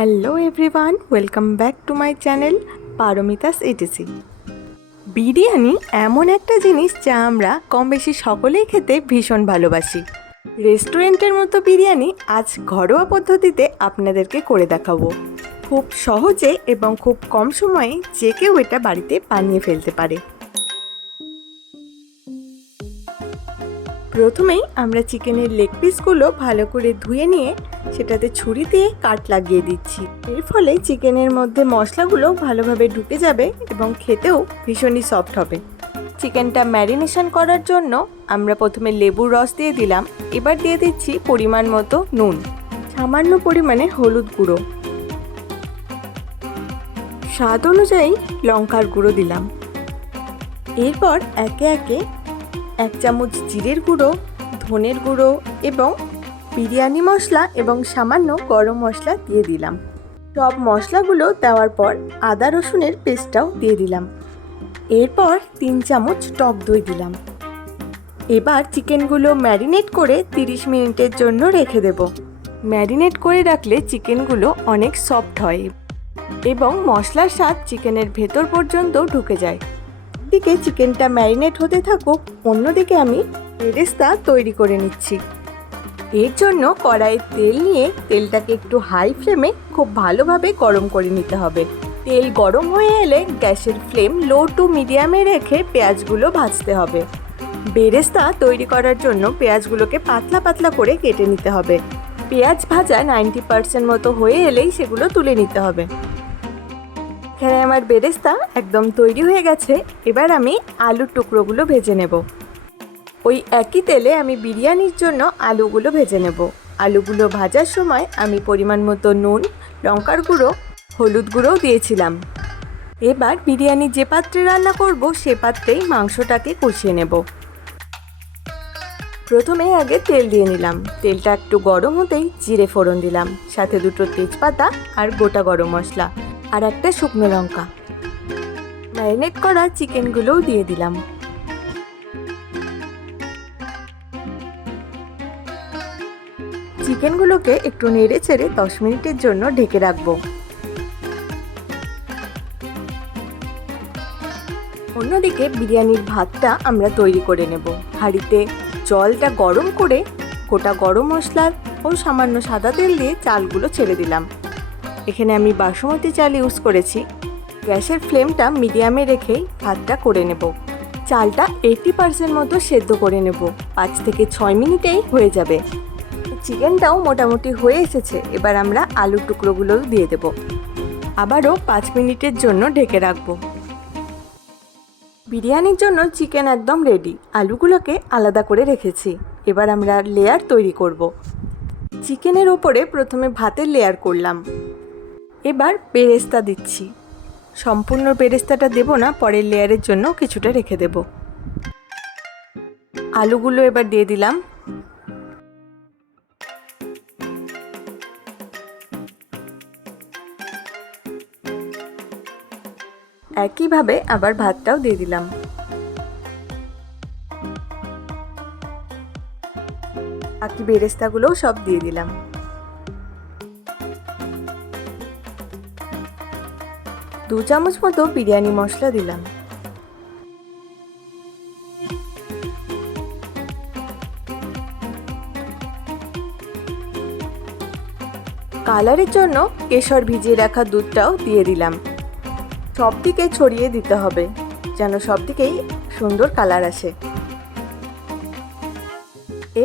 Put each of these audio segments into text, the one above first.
Hello everyone, welcome back to my channel Paromita's ATC. Biryani এমন একটা জিনিস যা আমরা কম বেশি সকলেই খেতে ভীষণ ভালোবাসি। রেস্টুরেন্টের মতো বিরিয়ানি আজ ঘরোয়া পদ্ধতিতে আপনাদেরকে করে দেখাবো। খুব সহজে এবং খুব কম সময়ে যে কেউ এটা বাড়িতে বানিয়ে ফেলতে পারে। প্রথমেই আমরা চিকেনের লেগ পিসগুলো ভালো করে ধুয়ে নিয়ে সেটাতে ছুরি দিয়ে কাট লাগিয়ে দিচ্ছি। এর ফলে চিকেনের মধ্যে মশলাগুলো ভালোভাবে ঢুকে যাবে এবং খেতেও ভীষণই সফট হবে। চিকেনটা ম্যারিনেশন করার জন্য আমরা প্রথমে লেবুর রস দিয়ে দিলাম। এবার দিয়ে দিচ্ছি পরিমাণ মতো নুন, সামান্য পরিমাণে হলুদ গুঁড়ো, স্বাদ অনুযায়ী লঙ্কার গুঁড়ো দিলাম। এরপর একে একে 1 চামচ জিরের গুঁড়ো, ধনের গুঁড়ো এবং বিরিয়ানি মশলা এবং সামান্য গরম মশলা দিয়ে দিলাম। সব মশলাগুলো দেওয়ার পর আদা রসুনের পেস্টটাও দিয়ে দিলাম। এরপর 3 চামচ টক দই দিলাম। এবার চিকেনগুলো ম্যারিনেট করে 30 মিনিটের জন্য রেখে দেব। ম্যারিনেট করে রাখলে চিকেনগুলো অনেক সফট হয় এবং মশলার স্বাদ চিকেনের ভেতর পর্যন্ত ঢুকে যায়। দিকে চিকেনটা ম্যারিনেট হতে থাকুক, অন্যদিকে আমি বেরেস্তা তৈরি করে নিচ্ছি। এর জন্য কড়াইয়ে তেল নিয়ে তেলটাকে একটু হাই ফ্লেমে খুব ভালোভাবে গরম করে নিতে হবে। তেল গরম হয়ে এলে গ্যাসের ফ্লেম লো টু মিডিয়ামে রেখে পেঁয়াজগুলো ভাজতে হবে। বেরেস্তা তৈরি করার জন্য পেঁয়াজগুলোকে পাতলা পাতলা করে কেটে নিতে হবে। পেঁয়াজ ভাজা 90% মতো হয়ে এলেই সেগুলো তুলে নিতে হবে। এখানে আমার বেরেস্তা একদম তৈরি হয়ে গেছে। এবার আমি আলুর টুকরোগুলো ভেজে নেব। ওই একই তেলে আমি বিরিয়ানির জন্য আলুগুলো ভেজে নেব। আলুগুলো ভাজার সময় আমি পরিমাণ মতো নুন, লঙ্কার গুঁড়ো, হলুদ গুঁড়োও দিয়েছিলাম। এবার বিরিয়ানি যে পাত্রে রান্না করব সে পাত্রেই মাংসটাকে কষিয়ে নেব। প্রথমে আগে তেল দিয়ে নিলাম। তেলটা একটু গরম হতেই জিরে ফোড়ন দিলাম, সাথে 2টো তেজপাতা আর গোটা গরম মশলা আর একটা শুকনো লঙ্কা। ম্যারিনেট করা চিকেনগুলোও দিয়ে দিলাম। চিকেনগুলোকে একটু নেড়ে চেড়ে 10 মিনিটের জন্য ঢেকে রাখবো। অন্যদিকে বিরিয়ানির ভাতটা আমরা তৈরি করে নেব। হাঁড়িতে জলটা গরম করে গোটা গরম মশলা ও সামান্য সাদা তেল দিয়ে চালগুলো ছেড়ে দিলাম। এখানে আমি বাসমতি চাল ইউজ করেছি। গ্যাসের ফ্লেমটা মিডিয়ামে রেখেই ভাতটা করে নেব। চালটা 80% মতো সেদ্ধ করে নেব। 5 থেকে 6 মিনিটেই হয়ে যাবে। চিকেনটাও মোটামুটি হয়ে এসেছে। এবার আমরা আলুর টুকরোগুলোও দিয়ে দেব। আবারও 5 মিনিটের জন্য ঢেকে রাখবো। বিরিয়ানির জন্য চিকেন একদম রেডি। আলুগুলোকে আলাদা করে রেখেছি। এবার আমরা লেয়ার তৈরি করব। চিকেনের ওপরে প্রথমে ভাতের লেয়ার করলাম। এবার বেরেস্তা দিচ্ছি। সম্পূর্ণ বেরেস্তাটা দেব না, পরের লেয়ারের জন্য কিছুটা রেখে দেব। আলুগুলো এবার দিয়ে দিলাম। একইভাবে আবার ভাতটাও দিয়ে দিলাম। বাকি বেরেস্তাগুলোও সব দিয়ে দিলাম। দু চামচ মতো বিরিয়ানি মশলা দিলাম। কালারের জন্য কেশর ভিজিয়ে রাখা দুধটাও দিয়ে দিলাম। সব দিকে ছড়িয়ে দিতে হবে যেন সব দিকেই সুন্দর কালার আসে।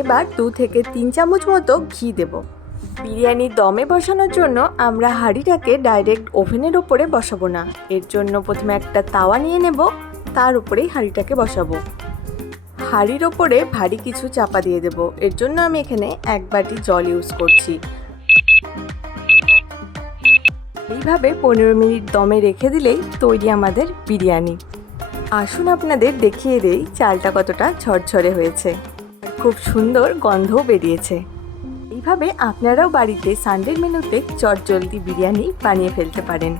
এবার 2 থেকে 3 চামচ মতো ঘি দেব। বিরিয়ানি দমে বসানোর জন্য আমরা হাঁড়িটাকে ডাইরেক্ট ওভেনের ওপরে বসাবো না। এর জন্য প্রথমে একটা তাওয়া নিয়ে নেব, তার উপরেই হাঁড়িটাকে বসাবো। হাঁড়ির ওপরে ভারী কিছু চাপা দিয়ে দেব। এর জন্য আমি এখানে 1 বাটি জল ইউজ করছি। এইভাবে 15 মিনিট দমে রেখে দিলেই তৈরি আমাদের বিরিয়ানি। আসুন আপনাদের দেখিয়ে দেই চালটা কতটা ঝরঝরে হয়েছে। খুব সুন্দর গন্ধও বেরিয়েছে। এইভাবে আপনারাও বাড়িতে সানডের মেনুতে চটজলদি বিরিয়ানি বানিয়ে ফেলতে পারেন।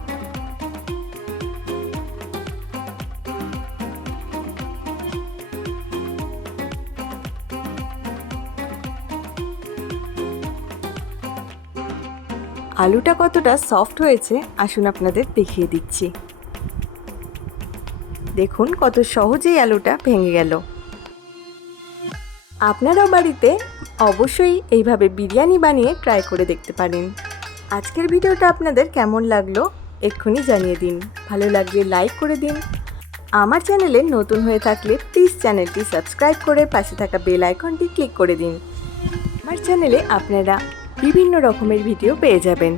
আলুটা কতটা সফট হয়েছে আসুন আপনাদের দেখিয়ে দিচ্ছি। দেখুন কত সহজেই আলুটা ভেঙে গেল। আপনারাও বাড়িতে অবশ্যই এইভাবে বিরিয়ানি বানিয়ে ট্রাই করে দেখতে পারেন। আজকের ভিডিওটা আপনাদের কেমন লাগলো এক্ষুনি জানিয়ে দিন। ভালো লাগলে লাইক করে দিন। আমার চ্যানেলে নতুন হয়ে থাকলে প্লিজ চ্যানেলটি সাবস্ক্রাইব করে পাশে থাকা বেল আইকনটি ক্লিক করে দিন। আমার চ্যানেলে আপনারা বিভিন্ন রকমের ভিডিও পেয়ে যাবেন।